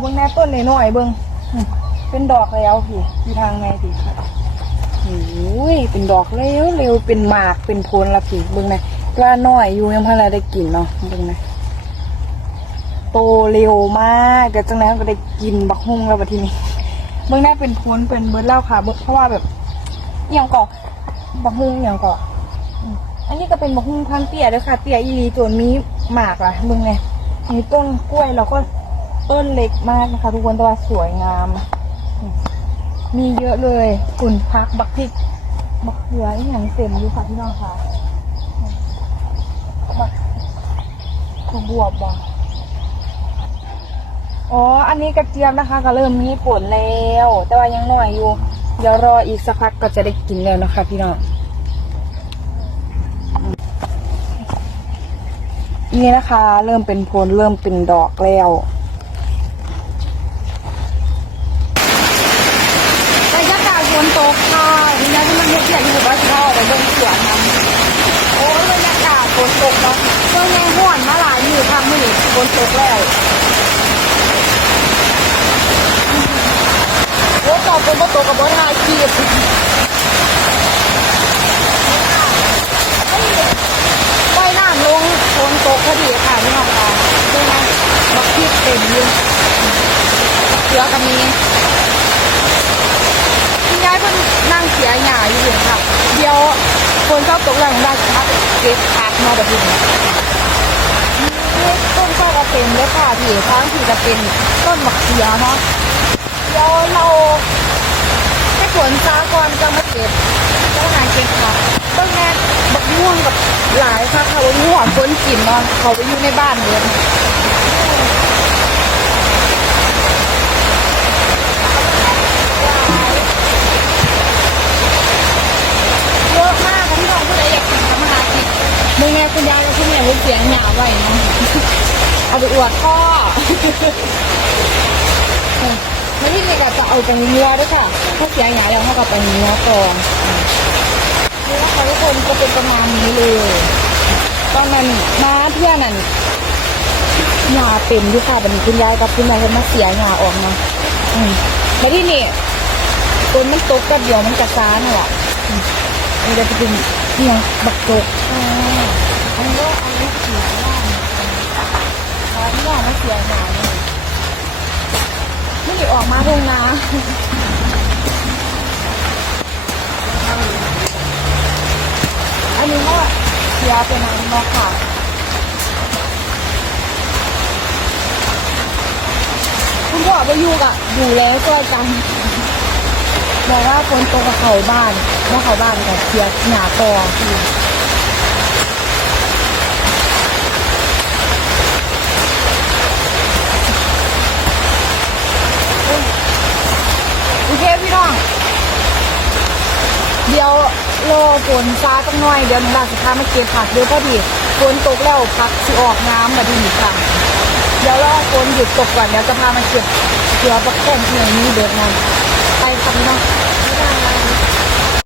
เบิ่งแน่ต้นน้อยๆเบิ่งอืมเป็นดอกแล้วพี่อยู่ทางไงพี่โอ้ยเป็นดอกเร็วเร็วเป็นหมากเป็นผลละพี่เบิ่งแน่ว่าน้อยอยู่ยังพันอะไรได้กินเนาะเบิ่งแน่โตเร็วมากเดี๋ยวจังนั้นก็ได้กินบักฮุ่งแล้วบัดทีนี้เบิ่งแน่เป็นผลเป็นเบิร์ดแล้วค่ะเบิ่งเพราะว่าแบบอย่างก่อบักฮุ่งอย่างก่ออันนี้ก็เป็นมะฮุ่งพันเตี้ยด้วยค่ะ เตี้ยอีหลีจนมีหมากอะมึงไงมีต้นกล้วยแล้วก็ ต้นเล็กมากนะคะ ทุกคนแต่ว่าสวยงาม มีเยอะเลยขุ่นพักบักพริกบักเขืออีหยังเต็มอยู่ค่ะพี่น้องค่ะบักขบวบบ่อ๋อ อันนี้กระเจี๊ยบนะคะ ก็เริ่มมีผลแล้ว แต่ว่ายังน้อยอยู่ เดี๋ยวรออีกสักพักก็จะได้กินแล้วนะคะ พี่น้อง นี่นะคะ เริ่มเป็นโพลเริ่มเป็นดอกแล้วบรรยากาศฝนตกค่ะนี่นะที่มันเห็นอย่างที่บอกว่าชอบ ไปเบิ่งสวนมันโอ้ยบรรยากาศฝนตกเนาะเมื่อไงห่อนมาหลายมือค่ะมือฝนตกแล้วโอ้ตกเป็นโบตกกับโบทายคีบว่ายน้ำลงฝนตกพอดีค่ะพี่น้องค่ะใช่ไหมบักพริกเต็มอยืนเสือกับมีคุณยายเพิ่นนั่งเสียหยาอยู่เลยค่ะ เดี๋ยว คนชอบตกแรงได้จะมาเก็บผักมาแบบนี้นี่ต้นข้าวกระเป็นเลยค่ะพี่ทั้งที่จะเป็นต้นมะเขือเนาะเดี๋ยวเราให้ฝนซาก่อนจะมาเก็บก็หาเก็บค่ะต้นแม่บักม่วงกับหลายค่ะค่ะบักม่วงคนกินเนาะเขาไปอยู่ในบ้านเลยเยอะมากค่ะพี่น้องผู้ใดอยากกินทำอาหารกินมึง ไงคุณยายเราคุณเนี่ยเสียงหนาวไว้เนาะเอาไปอวดพ่อไม่ที่นี่ก็จะเอาไปเนื้อด้วยค่ะ ถ้าเสียหยาแล้วเขาก็ไปเนื้อก่อนนี่นะคะทุกคนจะเป็นประมาณนี้เลยตอนนั้นมาเที่ยนั่นหยาเต็มอยู่ค่ะบัดนคุณยายกับคุณยายเขามาเสียหยาออกเนาะอืมแล้วที่นี่ต้นมันตกกับเดียวมันกระซ้านนแหละอืมอันนี้จะเป็นเนี่ยบักตกอ่า อันนี้ก็อันนี้เสียหยาอันนี้ก็มาเสียหยาเนี่ยไม่ได้ออกมาทงนาอันนี้ก็เสียเป็นอันนี้ค่ะคุณพ่อไปอยู่กับอยู่แล้วช่วยกันบอกว่าคนโตกับเขาบ้านว่าเขาบ้านกับเสียหนาตอคือเคพี่น้ อง เดี๋ยวรอฝนฟ้าจังหน่อย เดี๋ยวหนูลาสิพามาเก็บผักเดี๋ยวพอดีฝนตกแล้วผักสิออกน้ำแบบนี้ค่ะ เดี๋ยวรอฝนหยุดตกก่อนเดี๋ยวจะพามาเก็บเกลือปักแป้งที่อยนี้เดี๋ยวนั้นไปค่ะพี่น้อง